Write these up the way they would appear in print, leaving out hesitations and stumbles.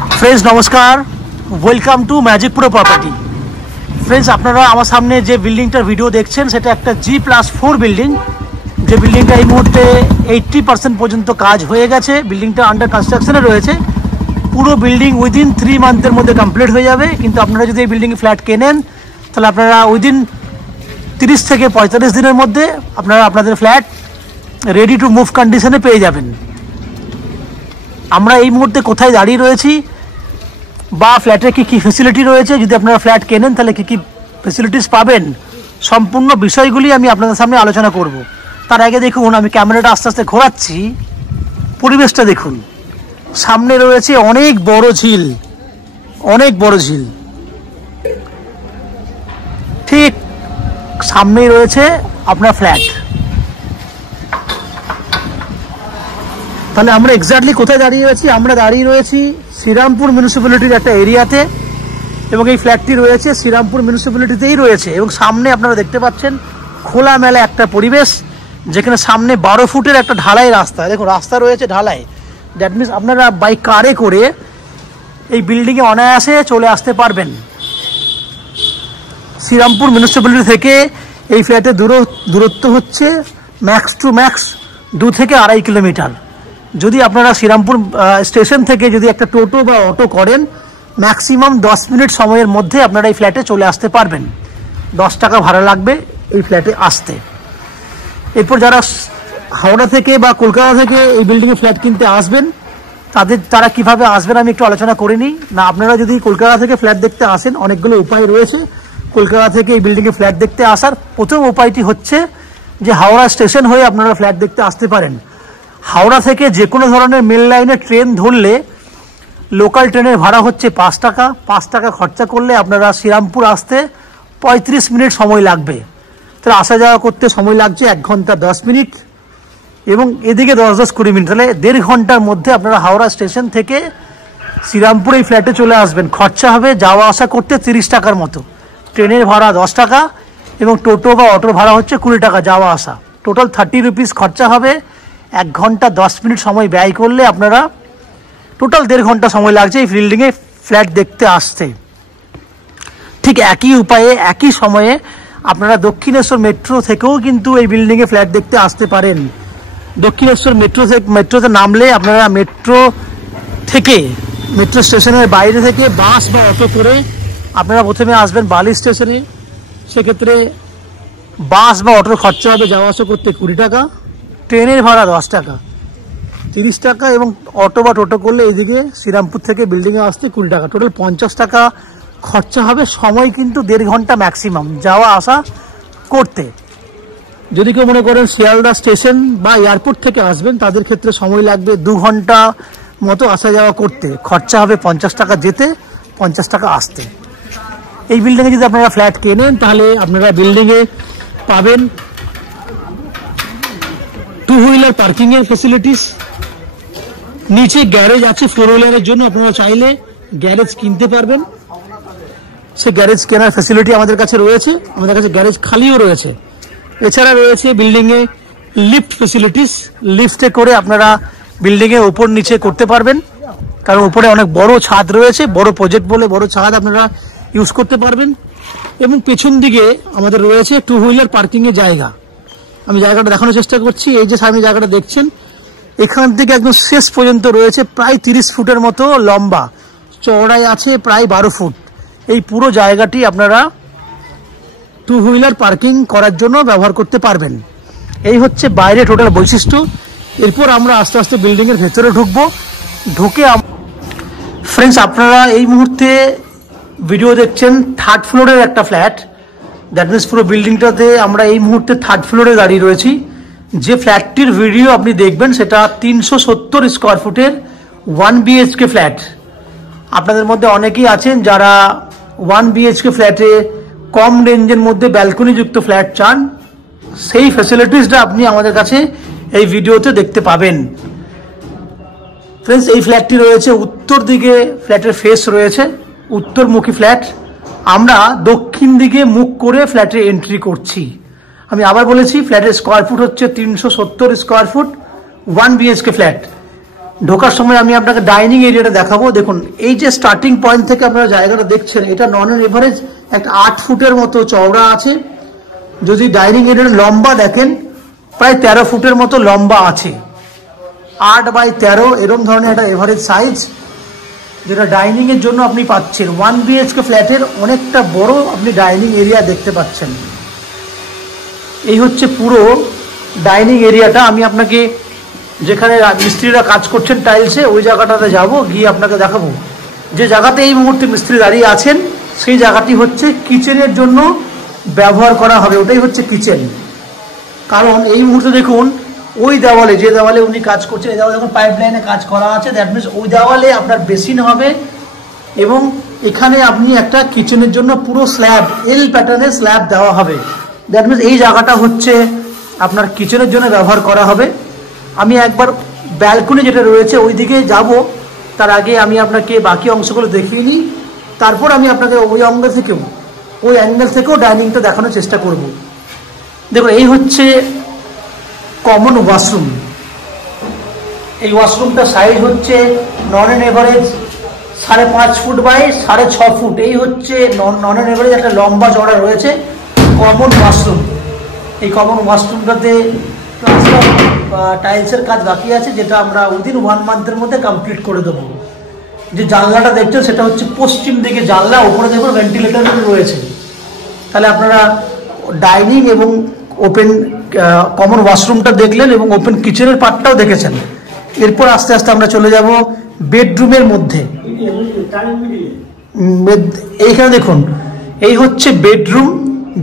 Friends नमस्कार, welcome to magic pro property. Friends আপনারা আমার সামনে যে বিল্ডিংটার ভিডিও দেখছেন সেটা একটা G+4 বিল্ডিং। যে বিল্ডিংটা এই মুহূর্তে 80% পর্যন্ত কাজ হয়ে গেছে। বিল্ডিংটা আন্ডার কনস্ট্রাকশনে রয়েছে। পুরো বিল্ডিং উইদিন 3 মান্থের মধ্যে কমপ্লিট হয়ে যাবে। কিন্তু আপনারা যদি এই বিল্ডিং ফ্ল্যাট কেনেন তাহলে আপনারা উইদিন 30 থেকে 45 দিনের মধ্যে আপনারা আপনাদের ফ্ল্যাট রেডি টু মুভ কন্ডিশনে পেয়ে যাবেন। আমরা এই মুহূর্তে কোথায় দাঁড়িয়ে রয়েছি বা ফ্ল্যাটে কি ফ্যাসিলিটি রয়েছে, যদি আপনারা ফ্ল্যাট কেনেন তাহলে কি ফ্যাসিলিটিস পাবেন, সম্পূর্ণ বিষয়গুলি আমি আপনাদের সামনে আলোচনা করব। তার আগে দেখুন, আমি ক্যামেরাটা আস্তে আস্তে ঘোরাচ্ছি, পরিবেশটা দেখুন। সামনে রয়েছে অনেক বড় ঝিল, অনেক বড় ঝিল, ঠিক সামনেই রয়েছে আপনার ফ্ল্যাট। তাহলে আমরা এক্স্যাক্টলি কোথায় দাঁড়িয়ে রয়েছি? আমরা দাঁড়িয়ে রয়েছি শ্রীরামপুর মিউনিসিপ্যালিটির একটা এরিয়াতে, এবং এই ফ্ল্যাটটি রয়েছে শ্রীরামপুর মিউনিসিপ্যালিটিতেই রয়েছে। এবং সামনে আপনারা দেখতে পাচ্ছেন খোলামেলা একটা পরিবেশ, যেখানে সামনে 12 ফুটের একটা ঢালাই রাস্তা। দেখুন রাস্তা রয়েছে ঢালাই, দ্যাট মিনস আপনারা বাই কারে করে এই বিল্ডিংয়ে অনায়াসে চলে আসতে পারবেন। শ্রীরামপুর মিউনিসিপ্যালিটি থেকে এই ফ্ল্যাটের দূরত্ব হচ্ছে ম্যাক্স টু ম্যাক্স 2 থেকে 2.5 কিলোমিটার। যদি আপনারা শ্রীরামপুর স্টেশন থেকে যদি একটা টোটো বা অটো করেন, ম্যাক্সিমাম 10 মিনিট সময়ের মধ্যে আপনারা এই ফ্ল্যাটে চলে আসতে পারবেন। 10 টাকা ভাড়া লাগবে এই ফ্ল্যাটে আসতে। এরপর যারা হাওড়া থেকে বা কলকাতা থেকে এই বিল্ডিংয়ে ফ্ল্যাট কিনতে আসবেন, তারা কিভাবে আসবেন আমি একটু আলোচনা করে নিই। না, আপনারা যদি কলকাতা থেকে ফ্ল্যাট দেখতে আসেন, অনেকগুলো উপায় রয়েছে কলকাতা থেকে এই বিল্ডিংয়ে ফ্ল্যাট দেখতে আসার। প্রথম উপায়টি হচ্ছে যে হাওড়া স্টেশন হয়ে আপনারা ফ্ল্যাট দেখতে আসতে পারেন। হাওড়া থেকে যে কোনো ধরনের মেল লাইনে ট্রেন ধরলে লোকাল ট্রেনের ভাড়া হচ্ছে 5 টাকা। 5 টাকা খরচা করলে আপনারা শ্রীরামপুর আসতে 35 মিনিট সময় লাগবে। তাহলে আসা যাওয়া করতে সময় লাগছে 1 ঘন্টা 10 মিনিট, এবং এদিকে 10-20 মিনিট। তাহলে 1.5 ঘন্টার মধ্যে আপনারা হাওড়া স্টেশন থেকে শ্রীরামপুর এই ফ্ল্যাটে চলে আসবেন। খরচা হবে যাওয়া আসা করতে 30 টাকার মতো, ট্রেনের ভাড়া 10 টাকা, এবং টোটো বা অটোর ভাড়া হচ্ছে 20 টাকা যাওয়া আসা। টোটাল 30 রুপিস খরচা হবে। 1 ঘন্টা 10 মিনিট সময় ব্যয় করলে আপনারা টোটাল 1.5 ঘন্টা সময় লাগছে এই বিল্ডিংয়ে ফ্ল্যাট দেখতে আসতে। ঠিক একই উপায়ে একই সময়ে আপনারা দক্ষিণেশ্বর মেট্রো থেকেও কিন্তু এই বিল্ডিংয়ে ফ্ল্যাট দেখতে আসতে পারেন। দক্ষিণেশ্বর মেট্রোতে নামলে আপনারা মেট্রো স্টেশনের বাইরে থেকে বাস বা অটো করে আপনারা প্রথমে আসবেন বালি স্টেশনে। সেক্ষেত্রে বাস বা অটোর খরচা হবে যাওয়া আসা করতে 20 টাকা, ট্রেনের ভাড়া 10 টাকা, 30 টাকা, এবং অটো বা টোটো করলে এইদিকে শ্রীরামপুর থেকে বিল্ডিংয়ে আসতে 20 টাকা। টোটাল 50 টাকা খরচা হবে। সময় কিন্তু 1.5 ঘন্টা ম্যাক্সিমাম যাওয়া আসা করতে। যদি কেউ মনে করেন শিয়ালদা স্টেশন বা এয়ারপোর্ট থেকে আসবেন, তাদের ক্ষেত্রে সময় লাগবে 2 ঘন্টা মতো আসা যাওয়া করতে। খরচা হবে 50 টাকা যেতে, 50 টাকা আসতে। এই বিল্ডিংয়ে যদি আপনারা ফ্ল্যাট কেনেন তাহলে আপনারা বিল্ডিংয়ে পাবেন 2 হুইলার পার্কিংয়ের ফ্যাসিলিটিস, নিচে গ্যারেজ আছে 4 হুইলারের জন্য। আপনারা চাইলে গ্যারেজ কিনতে পারবেন। সে গ্যারেজ কেনার ফ্যাসিলিটি আমাদের কাছে রয়েছে। আমাদের কাছে গ্যারেজ খালিও রয়েছে। এছাড়া রয়েছে বিল্ডিংয়ে লিফট ফ্যাসিলিটিস। লিফটে করে আপনারা বিল্ডিংয়ে উপর নিচে করতে পারবেন, কারণ উপরে অনেক বড় ছাদ রয়েছে। বড় প্রজেক্ট বলে বড় ছাদ আপনারা ইউজ করতে পারবেন। এবং পেছন দিকে আমাদের রয়েছে 2 হুইলার পার্কিংয়ের জায়গা। আমি জায়গাটা দেখানোর চেষ্টা করছি। এই যে সামনে জায়গাটা দেখছেন, এখান থেকে একদম শেষ পর্যন্ত রয়েছে প্রায় 30 ফুটের মতো লম্বা, চওড়ায় আছে প্রায় 12 ফুট। এই পুরো জায়গাটি আপনারা 2 হুইলার পার্কিং করার জন্য ব্যবহার করতে পারবেন। এই হচ্ছে বাইরে টোটাল বৈশিষ্ট্য। এরপর আমরা আস্তে আস্তে বিল্ডিংয়ের ভেতরে ঢুকে ফ্রেন্ডস, আপনারা এই মুহূর্তে ভিডিও দেখছেন 3rd ফ্লোরের একটা ফ্ল্যাট। দ্যাট মিনস পুরো বিল্ডিংটাতে আমরা এই মুহূর্তে 3rd ফ্লোরে দাঁড়িয়ে রয়েছি। যে ফ্ল্যাটটির ভিডিও আপনি দেখবেন সেটা 370 স্কোয়ার ফুটের 1 BHK ফ্ল্যাট। আপনাদের মধ্যে অনেকেই আছেন যারা 1 BHK ফ্ল্যাটে কম রেঞ্জের মধ্যে ব্যালকনিযুক্ত ফ্ল্যাট চান। সেই ফ্যাসিলিটিসটা আপনি আমাদের কাছে এই ভিডিওতে দেখতে পাবেন। ফ্রেন্ডস, এই ফ্ল্যাটটি রয়েছে উত্তর দিকে, ফ্ল্যাটের ফেস রয়েছে উত্তরমুখী ফ্ল্যাট। আমরা দক্ষিণ দিকে মুখ করে ফ্ল্যাটে এন্ট্রি করছি। আমি আবার বলেছি, ফ্ল্যাটের স্কোয়ার ফুট হচ্ছে 370 স্কোয়ার ফুট, 1 BHK ফ্ল্যাট। ঢোকার সময় আমি আপনাকে ডাইনিং এরিয়াটা দেখাবো। দেখুন এই যে স্টার্টিং পয়েন্ট থেকে আপনারা জায়গাটা দেখছেন, এটা নন অন এভারেজ একটা 8 ফুটের মতো চওড়া আছে। যদি ডাইনিং এরিয়ার লম্বা দেখেন প্রায় 13 ফুটের মতো লম্বা আছে। 8x13 এরকম ধরনের একটা এভারেজ সাইজ, যেটা ডাইনিং এর জন্য আপনি পাচ্ছেন। 1 BHK ফ্ল্যাটের অনেকটা বড় আপনি ডাইনিং এরিয়া দেখতে পাচ্ছেন। এই হচ্ছে পুরো ডাইনিং এরিয়াটা। আমি আপনাকে যেখানে মিস্ত্রিরা কাজ করছেন টাইলসে, ওই জায়গাটাতে যাব, গিয়ে আপনাকে দেখাবো। যে জায়গাতে এই মুহূর্তে মিস্ত্রি দাঁড়িয়ে আছেন সেই জায়গাটি হচ্ছে কিচেনের জন্য ব্যবহার করা হবে। ওটাই হচ্ছে কিচেন। কারণ এই মুহূর্তে দেখুন ওই দেওয়ালে, যে দেওয়ালে উনি কাজ করছেন, এই দেওয়ালে দেখুন পাইপ লাইনে কাজ করা আছে। দ্যাট মিনস ওই দেওয়ালে আপনার বেসিন হবে এবং এখানে আপনি একটা কিচেনের জন্য পুরো স্ল্যাব, এল প্যাটার্নের স্ল্যাব দেওয়া হবে। দ্যাট মিনস এই জায়গাটা হচ্ছে আপনার কিচেনের জন্য ব্যবহার করা হবে। আমি একবার ব্যালকনি যেটা রয়েছে ওই দিকে যাব, তার আগে আমি আপনাকে বাকি অংশগুলো দেখিয়ে নিই, তারপর আমি আপনাকে ওই অ্যাঙ্গেল থেকেও ডাইনিংটা দেখানোর চেষ্টা করব। দেখুন এই হচ্ছে কমন ওয়াশরুম। এই ওয়াশরুমটার সাইজ হচ্ছে নন on average 5.5 foot by 6.5 foot. এই হচ্ছে নন অন এভারেজ একটা লম্বা চড়া রয়েছে কমন ওয়াশরুম। এই কমন ওয়াশরুমটাতে টাইলসের কাজ বাকি আছে, যেটা আমরা উইদিন 1 মান্থের মধ্যে কমপ্লিট করে দেবো। যে জানলাটা দেখছেন সেটা হচ্ছে পশ্চিম দিকে জানলা, উপরে দেখুন ভেন্টিলেটর রয়েছে। তাহলে আপনারা ডাইনিং এবং ওপেন কমন ওয়াশরুমটা দেখলেন এবং ওপেন কিচেনের পার্টটাও দেখেছেন। এরপর আস্তে আস্তে আমরা চলে যাব বেডরুমের মধ্যে। এইখানে দেখুন এই হচ্ছে বেডরুম।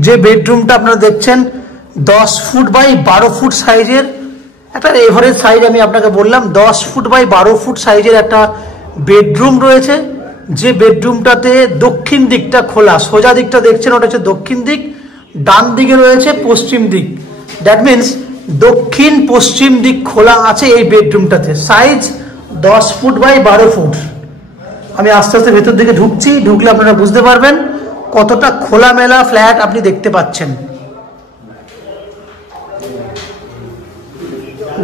যে বেডরুমটা আপনারা দেখছেন 10 ফুট বাই 12 ফুট সাইজের একটা এভারেজ সাইজ। আমি আপনাকে বললাম 10 ফুট বাই 12 ফুট সাইজের একটা বেডরুম রয়েছে। যে বেডরুমটাতে দক্ষিণ দিকটা খোলা, সোজা দিকটা দেখছেন ওটা হচ্ছে দক্ষিণ দিক, ডান দিকে রয়েছে পশ্চিম দিক। দ্যাট মিনস দক্ষিণ পশ্চিম দিক খোলা আছে এই বেডরুমটাতে। Size 10 foot by 12 foot. আমি আস্তে আস্তে ভেতর দিকে ঢুকছি, ঢুকলে আপনারা বুঝতে পারবেন কতটা খোলামেলা ফ্ল্যাট আপনি দেখতে পাচ্ছেন।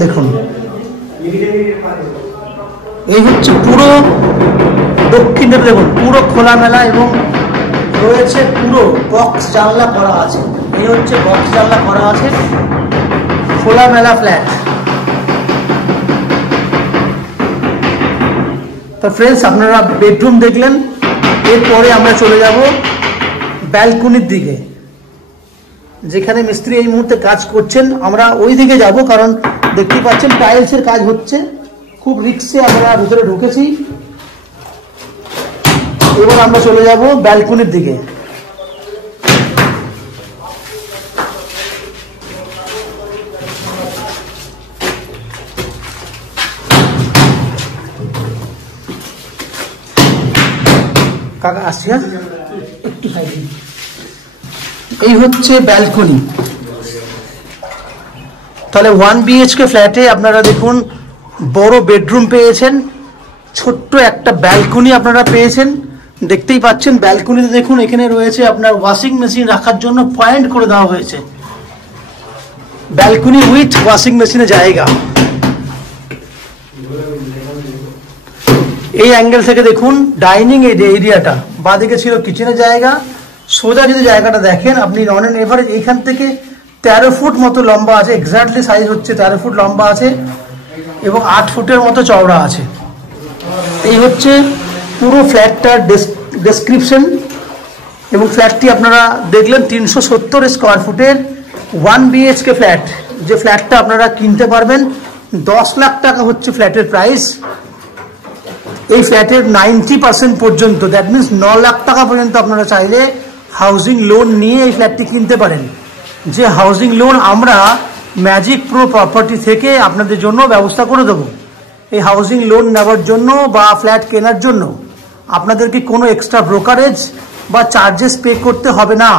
দেখুন এই হচ্ছে পুরো দক্ষিণে, দেখুন পুরো খোলামেলা এবং রয়েছে পুরো বক্স জানলা করা আছে। এই হচ্ছে বক্স জানলা করা আছে, খোলামেলা ফ্ল্যাট। তো ফ্রেন্ডস আপনারা বেডরুম দেখলেন, এরপরে আমরা চলে যাব ব্যালকনির দিকে। যেখানে মিস্ত্রি এই মুহূর্তে কাজ করছেন আমরা ওই দিকে যাব, কারণ দেখতেই পাচ্ছেন টাইলসের কাজ হচ্ছে। খুব রিক্সে আমরা ভিতরে ঢুকেছি। এবার আমরা চলে যাব ব্যালকনির দিকে। কাকা আসছি, হ্যাঁ একটু সাইডে। এই হচ্ছে ব্যালকনি। তাহলে 1 BHK ফ্ল্যাটে আপনারা দেখুন বড় বেডরুম পেয়েছেন, ছোট্ট একটা ব্যালকনি আপনারা পেয়েছেন। দেখতেই পাচ্ছেন ব্যালকনিতে দেখুন এখানে রয়েছে আপনার ওয়াশিং মেশিন রাখার জন্য পয়েন্ট করে দেওয়া হয়েছে। ব্যালকনি উইথ ওয়াশিং মেশিনের জায়গা। এই অ্যাঙ্গেল থেকে দেখুন ডাইনিং এরিয়াটা, বাঁদিকে ছিল কিচেনের জায়গা। সোজা যদি জায়গাটা দেখেন আপনি নন অন এভারেজ এইখান থেকে 13 ফুট মতো লম্বা আছে। এক্স্যাক্টলি সাইজ হচ্ছে 13 ফুট লম্বা আছে এবং 8 ফুটের মতো চওড়া আছে। এই হচ্ছে পুরো ফ্ল্যাটটার ডেসক্রিপশন। এবং ফ্ল্যাটটি আপনারা দেখলেন 370 স্কোয়ার ফুটের 1 BHK ফ্ল্যাট। যে ফ্ল্যাটটা আপনারা কিনতে পারবেন 10 লাখ টাকা হচ্ছে ফ্ল্যাটের প্রাইস। এই ফ্ল্যাটের 90% পর্যন্ত, দ্যাট মিনস 9 লাখ টাকা পর্যন্ত আপনারা চাইলে হাউজিং লোন নিয়ে এই ফ্ল্যাটটি কিনতে পারেন। যে হাউজিং লোন আমরা ম্যাজিক প্রো প্রপার্টি থেকে আপনাদের জন্য ব্যবস্থা করে দেবো। এই হাউজিং লোন নেওয়ার জন্য বা ফ্ল্যাট কেনার জন্য আপনাদেরকে কোনো এক্সট্রা ব্রোকারেজ বা চার্জেস পে করতে হবে না।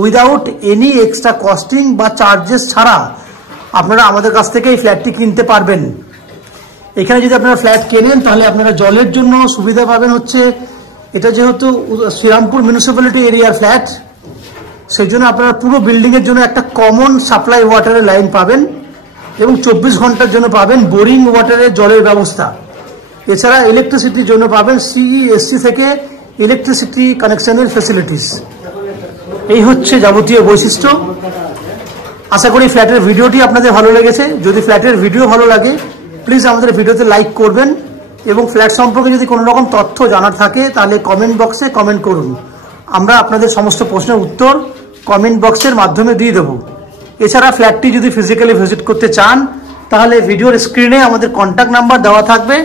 উইদাউট এনি এক্সট্রা কস্টিং বা চার্জেস ছাড়া আপনারা আমাদের কাছ থেকে এই ফ্ল্যাটটি কিনতে পারবেন। এখানে যদি আপনারা ফ্ল্যাট কেনেন তাহলে আপনারা জলের জন্য সুবিধা পাবেন। হচ্ছে এটা যেহেতু শ্রীরামপুর মিউনিসিপ্যালিটি এরিয়ার ফ্ল্যাট, সেই জন্য আপনারা পুরো বিল্ডিংয়ের জন্য একটা কমন সাপ্লাই ওয়াটারের লাইন পাবেন এবং 24 ঘন্টার জন্য পাবেন বোরিং ওয়াটারের জলের ব্যবস্থা। এছাড়া ইলেকট্রিসিটির জন্য পাবেন সিইএসসি থেকে ইলেকট্রিসিটি কানেকশনের ফ্যাসিলিটিস। এই হচ্ছে যাবতীয় বৈশিষ্ট্য। আশা করি ফ্ল্যাটের ভিডিওটি আপনাদের ভালো লেগেছে। যদি ফ্ল্যাটের ভিডিও ভালো লাগে প্লিজ আমাদের ভিডিওতে লাইক করবেন, এবং ফ্ল্যাট সম্পর্কে যদি কোনো রকম তথ্য জানার থাকে তাহলে কমেন্ট বক্সে কমেন্ট করুন। আমরা আপনাদের সমস্ত প্রশ্নের উত্তর কমেন্ট বক্সের মাধ্যমে দিয়ে দেবো। এছাড়া ফ্ল্যাটটি যদি ফিজিক্যালি ভিজিট করতে চান তাহলে ভিডিওর স্ক্রিনে আমাদের কন্ট্যাক্ট নাম্বার দেওয়া থাকবে,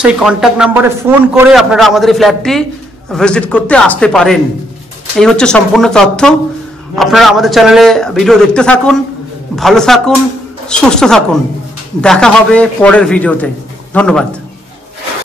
সেই কন্ট্যাক্ট নাম্বারে ফোন করে আপনারা আমাদের এই ফ্ল্যাটটি ভিজিট করতে আসতে পারেন। এই হচ্ছে সম্পূর্ণ তথ্য। আপনারা আমাদের চ্যানেলে ভিডিও দেখতে থাকুন, ভালো থাকুন, সুস্থ থাকুন। দেখা হবে পরের ভিডিওতে। ধন্যবাদ।